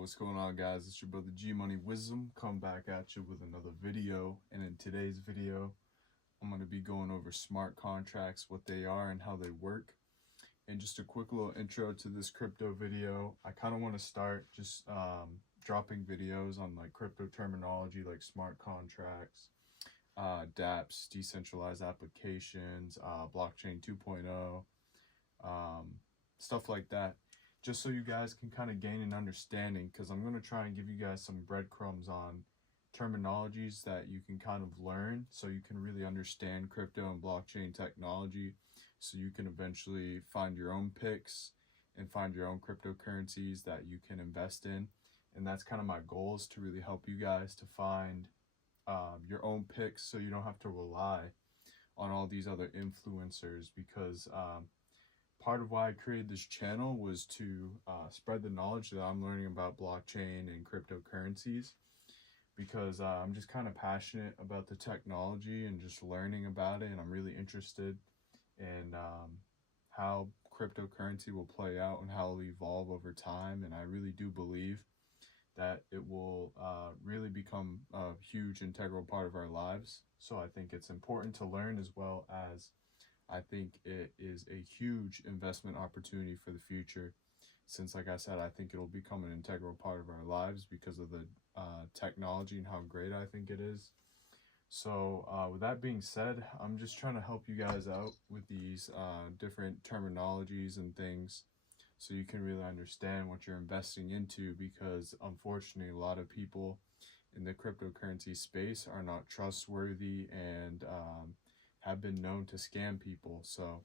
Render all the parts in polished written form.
what's going on, guys? It's your brother G Money Wisdom, come back at you with another video. And in today's video, I'm going to be going over smart contracts, what they are and how they work. And just a quick little intro to this crypto video. I kind of want to start just dropping videos on like crypto terminology like smart contracts, dApps, decentralized applications, blockchain 2.0, stuff like that, just so you guys can kind of gain an understanding, because I'm going to try and give you guys some breadcrumbs on terminologies that you can kind of learn so you can really understand crypto and blockchain technology, so you can eventually find your own picks and find your own cryptocurrencies that you can invest in. And that's kind of my goal, is to really help you guys to find your own picks so you don't have to rely on all these other influencers, because part of why I created this channel was to spread the knowledge that I'm learning about blockchain and cryptocurrencies, because I'm just kind of passionate about the technology and just learning about it, and I'm really interested in how cryptocurrency will play out and how it'll evolve over time. And I really do believe that it will really become a huge integral part of our lives. So I think it's important to learn, as well as I think it is a huge investment opportunity for the future, since, like I said, I think it'll become an integral part of our lives because of the technology and how great I think it is. So with that being said, I'm just trying to help you guys out with these different terminologies and things, so you can really understand what you're investing into, because unfortunately a lot of people in the cryptocurrency space are not trustworthy and have been known to scam people. So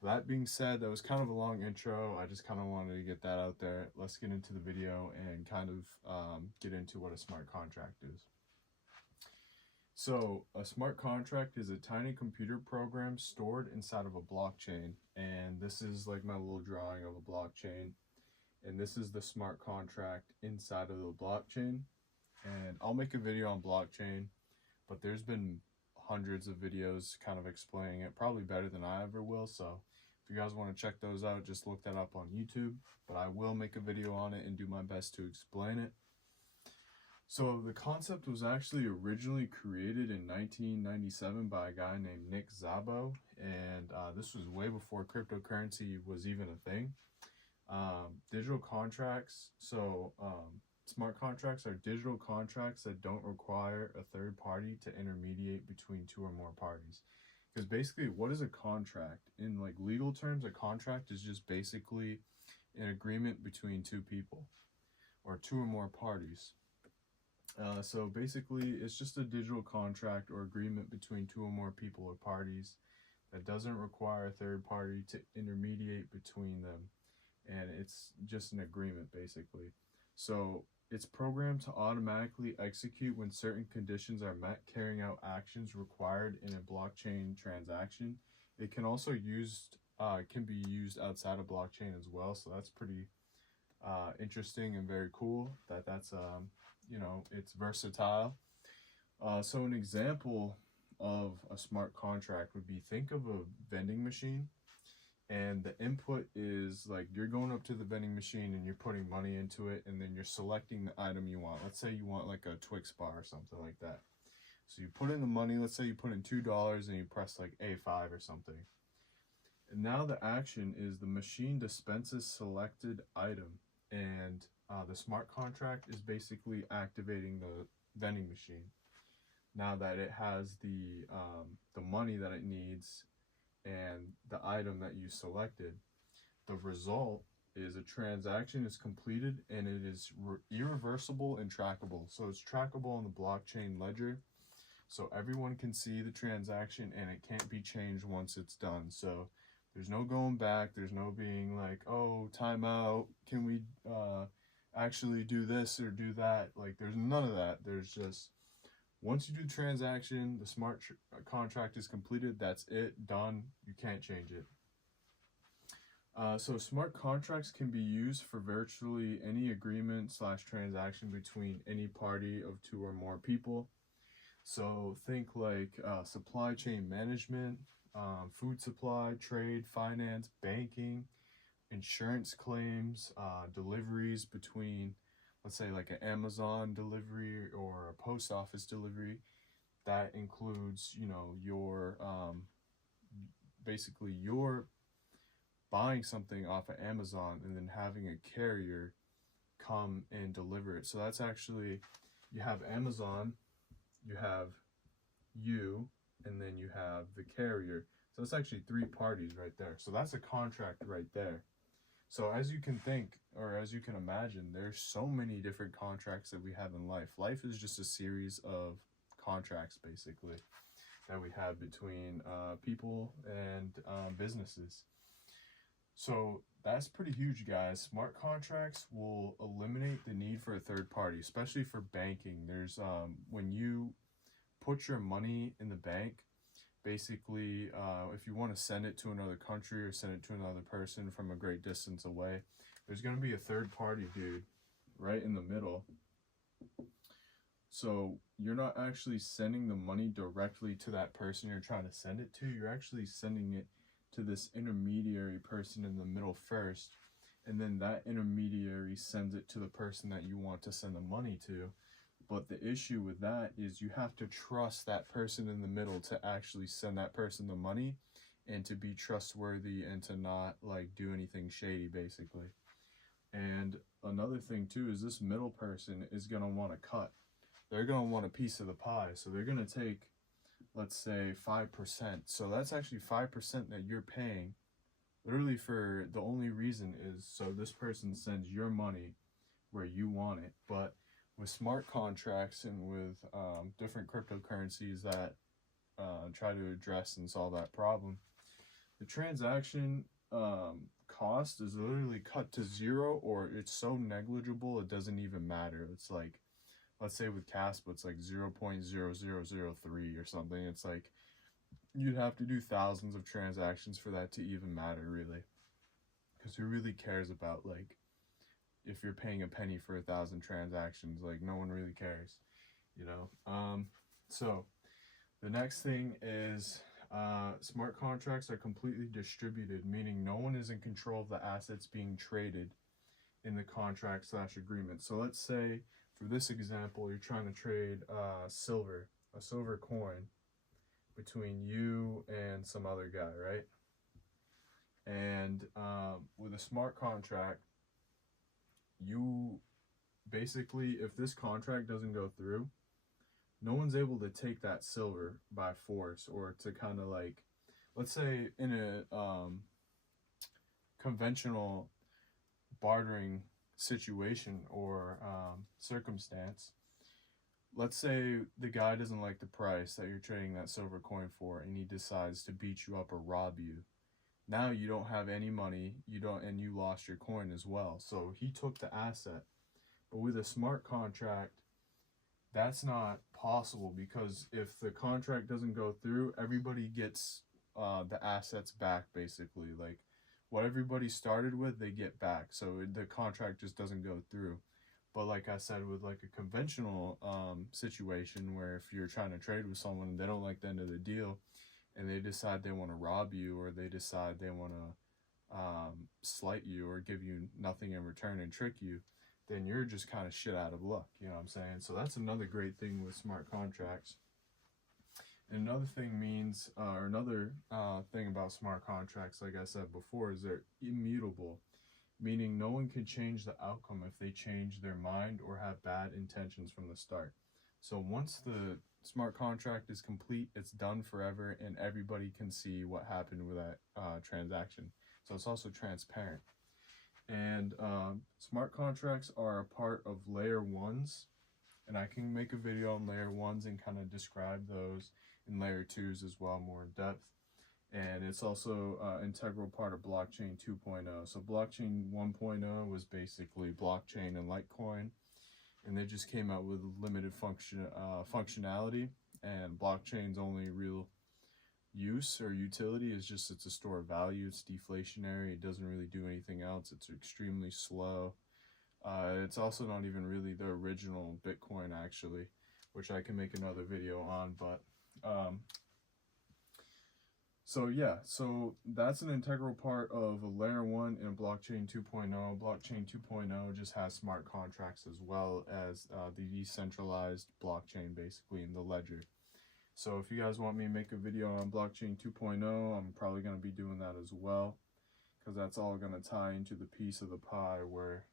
with that being said, that was kind of a long intro. I just kind of wanted to get that out there. Let's get into the video and kind of get into what a smart contract is. So a smart contract is a tiny computer program stored inside of a blockchain, and this is like my little drawing of a blockchain, and this is the smart contract inside of the blockchain. And I'll make a video on blockchain, but there's been hundreds of videos kind of explaining it, probably better than I ever will. So if you guys want to check those out, just look that up on YouTube, but I will make a video on it and do my best to explain it. So the concept was actually originally created in 1997 by a guy named Nick Szabo, and this was way before cryptocurrency was even a thing. Digital contracts, smart contracts are digital contracts that don't require a third party to intermediate between two or more parties. Because basically, what is a contract? In like legal terms, a contract is just basically an agreement between two people or two or more parties. So basically, it's just a digital contract or agreement between two or more people or parties that doesn't require a third party to intermediate between them. And it's just an agreement, basically. So it's programmed to automatically execute when certain conditions are met, carrying out actions required in a blockchain transaction. It can also can be used outside of blockchain as well. So that's pretty interesting and very cool that's it's versatile. So an example of a smart contract would be, think of a vending machine, and the input is like you're going up to the vending machine and you're putting money into it, and then you're selecting the item you want. Let's say you want like a Twix bar or something like that. So you put in the money, let's say you put in $2 and you press like A5 or something. And now the action is the machine dispenses selected item, and the smart contract is basically activating the vending machine now that it has the money that it needs and the item that you selected. The result is a transaction is completed, and it is irreversible and trackable. So it's trackable on the blockchain ledger, so everyone can see the transaction and it can't be changed once it's done. So there's no going back. There's no being like, oh, time out, can we actually do this or do that? Like, there's none of that. There's just, once you do the transaction, the smart contract is completed. That's it, done. You can't change it. So smart contracts can be used for virtually any agreement / transaction between any party of two or more people. So think like supply chain management, food supply, trade, finance, banking, insurance claims, deliveries between let's say like an Amazon delivery or a post office delivery, that includes, you know, your basically you're buying something off of Amazon and then having a carrier come and deliver it. So that's actually, you have Amazon, you have you, and then you have the carrier. So it's actually three parties right there. So that's a contract right there. So as you can think, or as you can imagine, there's so many different contracts that we have in life. Life is just a series of contracts, basically, that we have between people and businesses. So that's pretty huge, guys. Smart contracts will eliminate the need for a third party, especially for banking. There's when you put your money in the bank, basically, if you want to send it to another country or send it to another person from a great distance away, there's going to be a third party, dude, right in the middle. So you're not actually sending the money directly to that person you're trying to send it to. You're actually sending it to this intermediary person in the middle first, and then that intermediary sends it to the person that you want to send the money to. But the issue with that is you have to trust that person in the middle to actually send that person the money, and to be trustworthy and to not like do anything shady, basically. And another thing too is this middle person is going to want to cut. They're going to want a piece of the pie. So they're going to take, let's say, 5%. So that's actually 5% that you're paying, literally, for the only reason is so this person sends your money where you want it. But with smart contracts and with different cryptocurrencies that try to address and solve that problem, the transaction cost is literally cut to zero, or it's so negligible it doesn't even matter. It's like, let's say with Caspa, it's like 0.0003 or something. It's like you'd have to do thousands of transactions for that to even matter, really. Because who really cares about, like, if you're paying a penny for 1,000 transactions? Like, no one really cares, you know? So the next thing is smart contracts are completely distributed, meaning no one is in control of the assets being traded in the contract / agreement. So let's say, for this example, you're trying to trade a silver coin between you and some other guy, right? And with a smart contract, you basically, if this contract doesn't go through, no one's able to take that silver by force, or to kind of like, let's say in a conventional bartering situation or circumstance, let's say the guy doesn't like the price that you're trading that silver coin for, and he decides to beat you up or rob you. Now you don't have any money, and you lost your coin as well. So he took the asset. But with a smart contract, that's not possible, because if the contract doesn't go through, everybody gets the assets back, basically. Like, what everybody started with, they get back. So the contract just doesn't go through. But like I said, with like a conventional situation, where if you're trying to trade with someone and they don't like the end of the deal, and they decide they want to rob you, or they decide they want to slight you or give you nothing in return and trick you, then you're just kind of shit out of luck, you know what I'm saying? So that's another great thing with smart contracts. And another thing means, or another thing about smart contracts, like I said before, is they're immutable, meaning no one can change the outcome if they change their mind or have bad intentions from the start. So once the smart contract is complete, it's done forever, and everybody can see what happened with that transaction. So it's also transparent. And smart contracts are a part of layer 1s, and I can make a video on layer 1s and kind of describe those in layer 2s as well, more in depth. And it's also an integral part of blockchain 2.0. So blockchain 1.0 was basically blockchain and Litecoin, and they just came out with limited functionality. And blockchain's only real use or utility is just it's a store of value. It's deflationary. It doesn't really do anything else. It's extremely slow. It's also not even really the original Bitcoin, actually, which I can make another video on. But So yeah, so that's an integral part of a layer 1 in a blockchain 2.0. Blockchain 2.0 just has smart contracts as well as the decentralized blockchain, basically, in the ledger. So if you guys want me to make a video on blockchain 2.0, I'm probably going to be doing that as well, because that's all going to tie into the piece of the pie where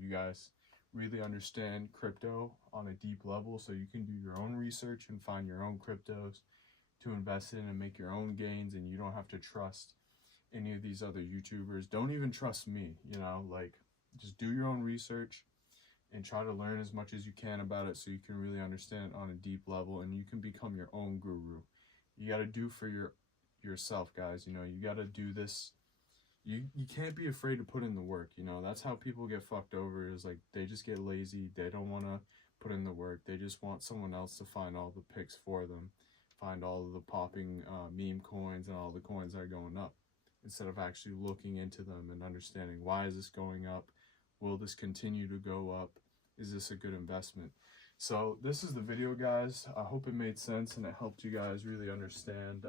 you guys really understand crypto on a deep level, so you can do your own research and find your own cryptos to invest in and make your own gains, and you don't have to trust any of these other YouTubers. Don't even trust me, you know, like, just do your own research and try to learn as much as you can about it so you can really understand it on a deep level, and you can become your own guru. You got to do for yourself, guys. You know, you got to do this. You can't be afraid to put in the work. You know, that's how people get fucked over, is like they just get lazy. They don't want to put in the work. They just want someone else to find all the picks for them, find all of the popping meme coins and all the coins that are going up, instead of actually looking into them and understanding, why is this going up? Will this continue to go up? Is this a good investment? So this is the video, guys. I hope it made sense and it helped you guys really understand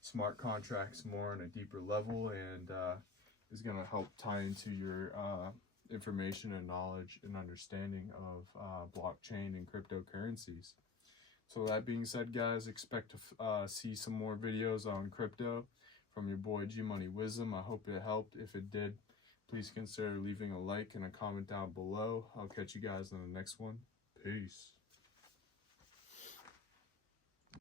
smart contracts more on a deeper level, and is going to help tie into your information and knowledge and understanding of blockchain and cryptocurrencies. So that being said, guys, expect to see some more videos on crypto from your boy G Money Wisdom. I hope it helped. If it did, please consider leaving a like and a comment down below. I'll catch you guys on the next one. Peace.